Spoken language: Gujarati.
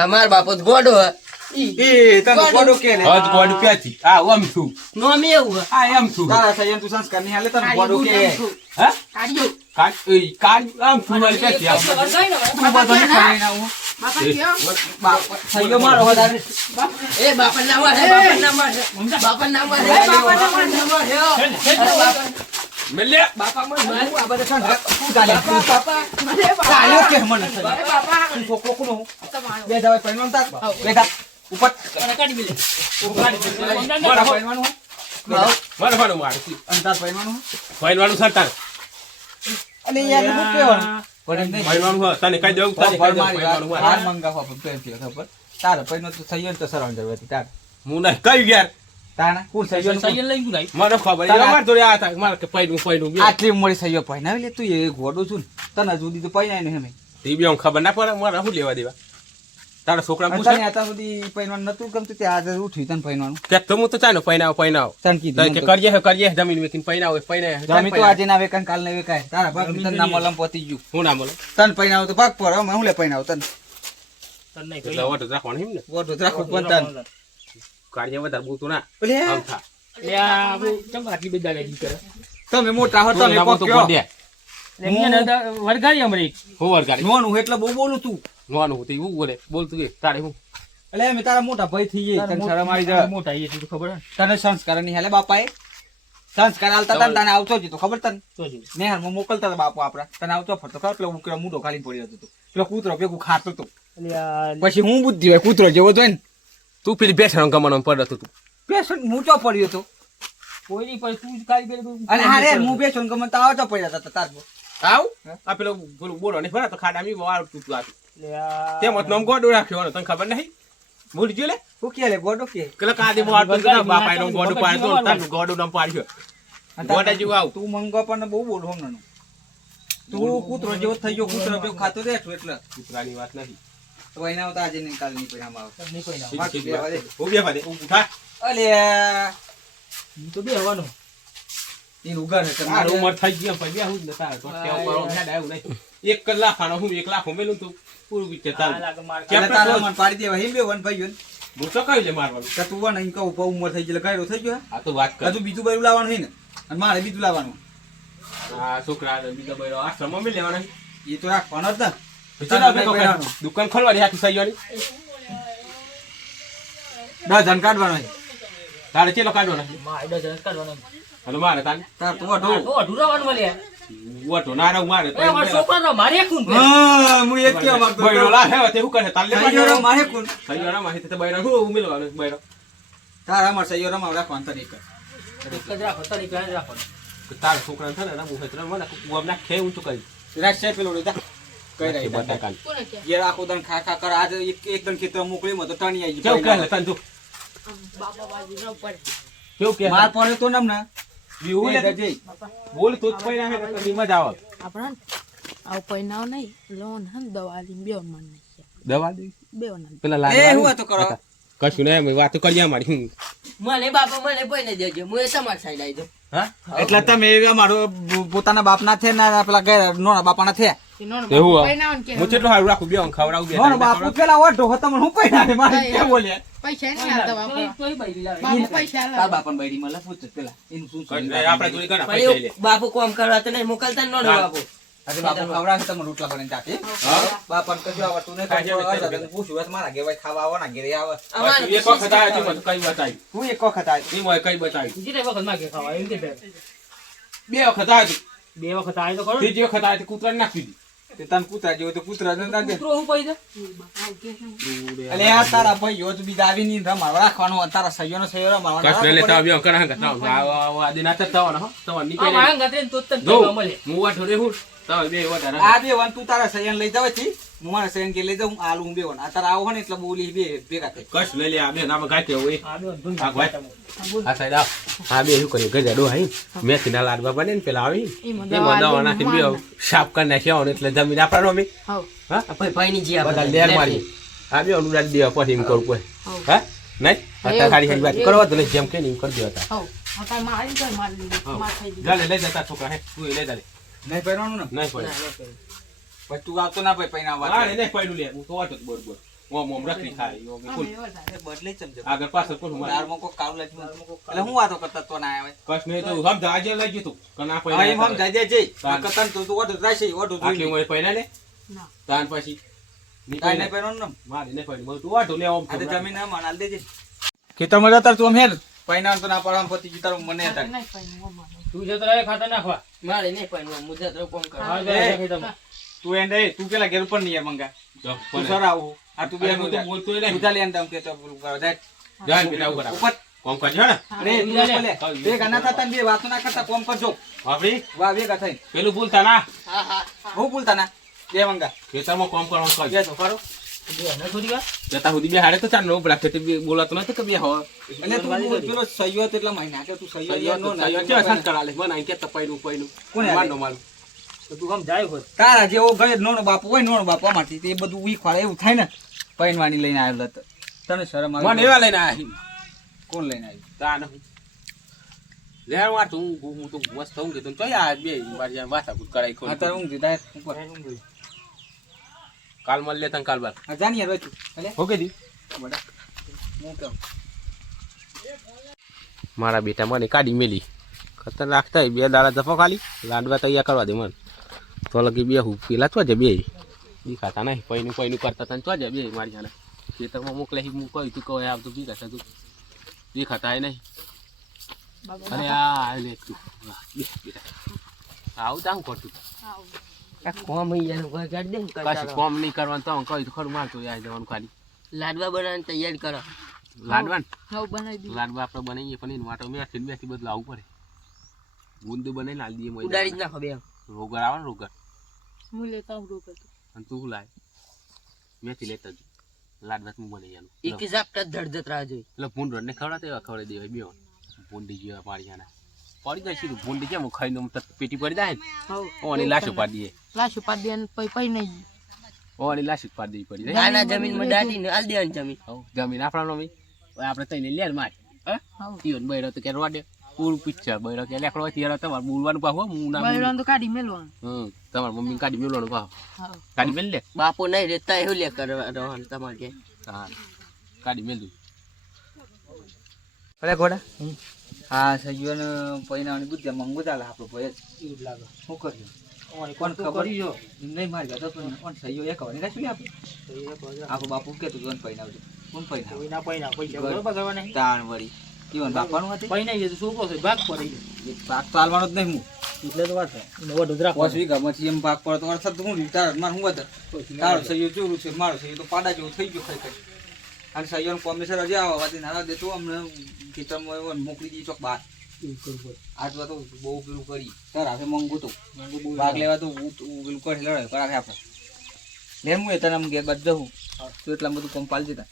અમાર બાપો તો ગોડો હે એ તને ગોડો કે લે હજ ગોડ પ્યાથી આ ઓમ છું નોમ એવું હે આ એમ છું તારા સયન તું સંસ્કાર ની હાલે તને ગોડો કે હા કાઢ્યો કાઢ આમ છું વાળી પ્યાથી આમ તું બધો ને ખાઈ ના હું બાપા કેવો બાપ સયો મારો વધારે એ બાપા ના મારે બાપા ના મારે મેલે બાપા મને આ બધા સંસ્કાર તું ચાલે બાપા મને ચાલ્યો કે મને બાપા તું કોકનો બે જાવ પૈણવાનું તાક બે તા ઉપર કાઢી મિલે મારા પૈણવાનું મારવાનું માર અંતર પૈણવાનું ફાઈનવાનું સરતા અલે યાર હું કેવાનું પણ નહીં ફાઈનવાનું તને કઈ દઉં તને કઈ દઉં ફાઈનવાનું હાર મંગાવા પણ પ્રેમ થી ખબર તારે પૈણો તો સયો તો સરાવ જવાતી તાર હું નહીં કઈ યાર તાના કોણ સયો લઈ ગયું મને ખબર અમાર જોડે આ થાય માર કે પૈણું બે આટલી ઉંમરે સયો પૈણાવી લે તું એ ઘોડો છું તને જુદી તો પૈણાય ને હમે ટીવી ખબર ના પડે મારે શું લેવા દેવા તારા છોકરા પૂછે તને આતા સુધી પૈણવાનું નતું ગમતું તે આજે ઉઠ્યું તને પૈણવાનું કે તો હું તો ચાલો પૈનાવ તને કીધું કે કરીએ જમીન વેચીને પૈનાવ જમી તો આજે ના વેકાય કાલ ના વેકાય તારા ભાગ તને ના મલમ પતી ગયું હું ના બોલો તને પૈણાવ તો ભાગ પર હું લે પૈણાવ તને એટલે વટ રાખવાનું એમ ને વોટો તો રાખો પણ તને કાર્ય વધારે બોલતું ના ઓલે આમ થા તમે મોટા હો તમે કોક કયો હું વરગાડી નોનું એટલે બહુ બોલું તું નોનું હું એવું બોલે બોલતું કે તારે હું એટલે અમે તારા મોટા ભાઈ થઈ જઈએ તને શરમ આવી જાય તને સંસ્કાર ની હાલે બાપાએ સંસ્કાર આલતા તને તને આવતો જ તો ખબર તને નેહારમાં મોકલતા હતા બાપુ આપડા તને આવતો ફરતો ખબર પેલો ઉકળો મૂડો ખાલી પડી જતો પેલો કૂતરો ભેગું ખાતો તો પછી હું બુદ્ધિ હોય કૂતરો જેવો તો ને તું પેલી બેઠા ગમવાનો પડતો તું પેશન્ટ મૂચો પડ્યો તો અને હારે હું બેસો ગમે તો આવતો પડ્યા હતા તાર આવ આ પેલો બોલો નહીં ફરા તો ખાડામી વાળતું તું આતું તેમ નામ ગોડો રાખ્યો તને ખબર નહીં ભૂલી ગયો લે હું કે લે ગોડો કે પેલા કાદી વાળતું ના બાપા નો ગોડો પાડતો તારું ગોડો નામ પાડ્યો ગોડા જેવું આવ તું મંગો પણ બહુ બોલ હમણાં તું કૂતરો જેવો થઈ ગયો કૂતરો જેવો ખાતો રહેતો એટલે કૂતરાની વાત નહીં તો એના આવતા આજે નહીં કાલ નહીં પૈણામાં આવે હું બે વાદે ઉઠા અલે ઈ ઉગાર હે આ ઉમર થઈ ગઈ પછી હું ન તાર તો કેવ કરો હેડ આવ્યું નહીં 1 કલાક ખાનો હું 1 લાખ મેલું તો પૂરું વિચે તાર કે તારા મન પાડી દેવા હિમ બે વન ભાઈ હું તો કહી લે મારવાનું કે તું વન અહીં કહું બહુ ઉંમર થઈ ગઈ ગાયરો થઈ ગયો આ તો વાત કર હજુ બીજું બાયું લાવવાનું હે ને અને મારે બીજું લાવવાનું આ છોકરા બીજો બૈરો આ સમમ મે લેવાના એ તો રાખવાનો જ ને દુકાન ખોલવાની હાથી સહી વાળી 10 જણ કાઢવાનો છે તારે ચેલો કાઢવાનો હલો મારે તાને તાર તો ઓટો ના ના મારે તો હા હું એક કે માંગતો બૈરો લા હે તે હું કરે તાલે સૈયો માહે કોણ સહી વાળા માં તે બૈરો હું ઉમેલવાનો બૈરો તારા માર સૈયો રમાવ રાખવાનો તરીકે તાર છોકરા છે ને ના મુહે ત્રણ મને કુવામ ના ખે ઊંચું કરી રાક્ષે પેલો રેતા કઈ રહી બધા કાલ યાર આખો દન ખા ખા કર આજ એક દન ખેતર મોકલી મત ટણી આવી કેવું કહે તન તું કેવું કે માર પડે તો નમ ના બીવું લે જઈ બોલ તો જ પૈણા હે તો મજા આવે આપણ આવ પૈનાવ નહીં લોન હન દવા લી બે મન નહીં દવા દે બે મન પેલા એ હું લાલ તો કરો કશું ને અમે વાત કરીએ મારી મને બાપા મને પૈને દેજો હું એ તમાર સાઈડ આવી જાઉં હા એટલે તમે અમારો પોતાના બાપના છે ને પેલા ઘર નોના બાપાના છે એવું હું કેટલો હારું રાખું બે ખવડાવું બે નોના બાપુ પેલા ઓઢો હતો મને હું પૈણા મારે કે બોલ્યા પૈસા નહીં આલતા બાપા પૈસા તાર બાપાને બૈરી મળે પૂછ પેલા એનું શું છે આપણે જોઈ ગણા પૈસા લે બાપુ કોમ કરવા તો નહીં મોકલતા ન બાપુ આજે બાપુ ખવડાવે તમે રોટલા બનાવીને જાતે બાપાને કશું આવડતું નહીં કાંઈ પૂછ્યું તો મારા ઘેર ખાવા આવવાના ઘેરે આવે એક વખત આવ્યો તો કઈ બતાવી હું એક વખત આવ્યો એ મોય કઈ બતાવી કેટલી વખત માગે ખાવા એમ કે બે વખત આવ્યો બે વખત આવ્યો તો ખરો ત્રીજી વખત આવ્યો તો કૂતરાને નાખી દીધી તે તને કૂતરા જેવો તો કૂતરા ને નાખે કૂતરો હું પૈદા અલે આ તારા ભાઈ જો બીજા આવી ની રમાડ રાખવાનો તારા સૈયોનો સૈયો રમાડવાનો કસ લે તા બે કરા હંગા તા આ દિના તવાના હો તવા ની આ મારા ગતરે તો તન પૈવા મળે હું વાઠો રે હું તા બે વધારે આ બે વન તું તારા સૈયન લઈ જાવ છી હું મારા સૈયન કે લઈ જાઉં આલુ હું બે વન આ તારા આવો ને એટલે બોલી બે ભેગા થાય કસ લે લે આ બે નામ ગાતે હોય આ બે ધૂન આ ભાઈ આ સાઈડ આ આ બે શું કરી ગજા ડો હાઈ મેથી ના લાડવા બને ને પેલા આવી એમાં દવા નાખી બે સાફ કરી નાખ્યા ને એટલે જમીન આપણા મે હાવ હા ભાઈ ભાઈની જી બધા લેર મારી આ બે ઓલું રાખ દેવા પછી એમ કરું કોઈ હા નહીં અત્યારે સારી સારી વાત કરવા તો જેમ કે એમ કરી દેતા હાવ આ મારી તો માર થઈ ગઈ ગાલે લઈ જતા છોકરા હે તું લઈ જા નહીં પહેરવાનું ને નહીં પડે પછી તું આવતો ના ભાઈ પૈના વાત હા નહીં પડ્યું લે હું તો વાતો બરોબર ઓમ ઓમ રખડી ખાય ઓમ ફૂલ બદલે જ સમજે આગળ પાછળ કોણ મારે દારમાં કોક કાવ લાગ્યું એટલે હું વાતો કરતા તો ના આવે કશ નહીં તો સમજા આજે લઈ ગયું તું કના હા એમ પૈના સમજાય દે કતન તું ઓઢો રાશે ઓઢો આખી જોઈ ઉંમર પૈના ને ના તાન પછી ની કાઈ પૈના નહીં પહેરવાનું ને મારી ને પૈના તું આટો લે ઓમ આ તો જમીન ના માનાલ દેજે ખેતરમાં જતા તું હેર પૈના તો ના પાડવા પતિ જીતારો મને હતા નહીં પૈણું અમારે. તું જતો રહે ખાતા નાખવા મારે નહીં પણ મુદ્દા તો કોમ કર હા તું એને તું પેલા ઘેર ઉપર નહીં મંગા તું સર આવું આ તું બે તું બોલતો નહીં ઉધા લેન દમ કે તો પેલું કરો દે જાન બેટા ઉભા ઉપર કોમ કરજો ને અરે તું બોલે બે ગાના થતા ને બે વાતો ના કરતા કોમ કરજો આપડી વાહ બે ગાથાઈ પેલું ભૂલતા ના હા હા હું ભૂલતા ના બે મંગા ખેતરમાં કોમ કરવાનું કર બે તો કરો થોડી વાર જતા સુધી બે હાડે તો ચાર નો બરા ખેતી બોલાતો નથી કે બે હો એટલે તું બોલ પેલો સૈયો તેટલા મહિના કે તું સૈયો નો ના કેવા સંત કરાલે મને આઈ કે તપાઈનું પૈનું કોને હાલે? મારનો માલ તો તું આમ જાય હોત તારા જેવો ગયે નોનો બાપુ હોય નોનો બાપુ આમાંથી તે બધું ઈ ખવાય એવું થાય ને પૈનવાની લઈને આવેલો હતો તને શરમ આવે મને એવા લઈને આયા કોણ લઈને આવ્યું તાન લેર વાર તું હું તો મસ્ત હું કે તું તો આ બે મારી જાન વાતા કુત કરાઈ ખોલ અત્યારે ઊંઘ દીધા ઉપર કાલ મળ લેતા કાલ બાર હા જાની યાર વચ્ચે એટલે ઓકે દી બડા હું કહું મારા બેટા મને કાઢી મેલી ખતરનાક થાય બે દાડા જફો ખાલી લાડવા તૈયાર કરવા દે મને તો લગી બે હું પેલા તો જ બે દેખાતા નહીં પૈનું કરતા તને તો જ બે મારી જાને ખેતરમાં મોકલે હું કહ્યું તું કહે આવતું બી કરતા તું દેખાતા નહીં બાબા અરે આ લે તું બે બેટા આવું તા હું કરતું આવું. આ કોમ અહીંયા કોઈ કાઢ દે ને કશું કંટાળો. કોમ નહીં કરવાનું તો કહ્યું તો ખરું મારતો આવી જવાનું ખાલી લાડવા બનાવવાની તૈયારી કરો લાડવા નવું બનાવી દીધું. લાડવા આપણે બનાવીએ પણ એનું માટે મેથી બદલાવવું પડે ગુંદુ બનાવીને લાલ દઈએ ઉડાડી જ નાખો બે રોગર આવે ને રોગર હું લેતા આવું રોકડ. અને તું શું લાય મેથી લેતા જ લાડવા હું બનાવી આનું એક ઝાપટા ધડધત રાહ જોઈ એટલે ભૂંડ ને ખવડાવતા એવા ખવડાવી દેવાય બે ભૂંડી જેવા પાડી જાના પડી જાય સીધું ભૂંડી કેમ ખાઈને પેટી પડી જાય ને હવ. ઓની લાશો પાડી દઈએ લાશું પાડી દે અને પૈ નહીં. ઓની લાશો પાડી દેવી પડી જાય નાના જમીનમાં દાટીને આલ દેવાની જમીન હવ જમીન આપણા નો આપણે તઈને લે માર હવ. તીવન બૈરો તો કે રોડે પૂરું પિક્ચર બૈરો કે લેખડો હોય ત્યારે તમારે બોલવાનું પાહો હું ના બૈરાને તો કાઢી મેલવાનું. તમારા મમ્મી કાઢી મેળવાનું પાહો હવ. કાઢી મેલ લે બાપો નહીં રહેતા એવું લે કરવાનું તમારે કે હા કાઢી મેલ દઉં અરે ઘોડા હા સૈયોને પૈનાવાની બુદ્ધિ મંગુ ચાલે આપણો ભાઈ એવું જ લાગે શું કર્યું ઓય કોણ કોણ ખબર? કરી જો એમ નહીં મારી ગયા તો કોણ સૈયો એક હવે રાખ્યું આપણે તો એ બધા આપણો બાપુ કે તું પૈનાવજો કોણ પૈનાવ કોઈના પૈના પૈસા બરોબર કરવા નહીં તાણ વળી જીવન બાપાનું હતી પૈના એ તો શું કહો છો ભાગ પડી ગયો પાક તો હાલવાનો જ નહીં હું એટલે તો વાત છે એને વડોદરા રાખો પોસ વીઘામાંથી એમ પાક પડે તો વરસાદ તો હું તાર માર હું હતા તારો સૈયો ચોરું છે મારો સૈયો તો પાડા જેવું થઈ ગયો ખાઈ ખાઈ અને સૈયોનું કોમ્બિનેશન હજી આવવા વાતી ના દેતો અમને ખેતરમાં મોકલી દી ચોક બહાર આજ તો બહુ પેલું કરી તાર હાથે મંગું તો ભાગ લેવા તો પેલું કરી લડાય કરાવે આપણે લેન હું તને આમ ઘેર બાદ જવું તો એટલા બધું કોમ પાલ દેતા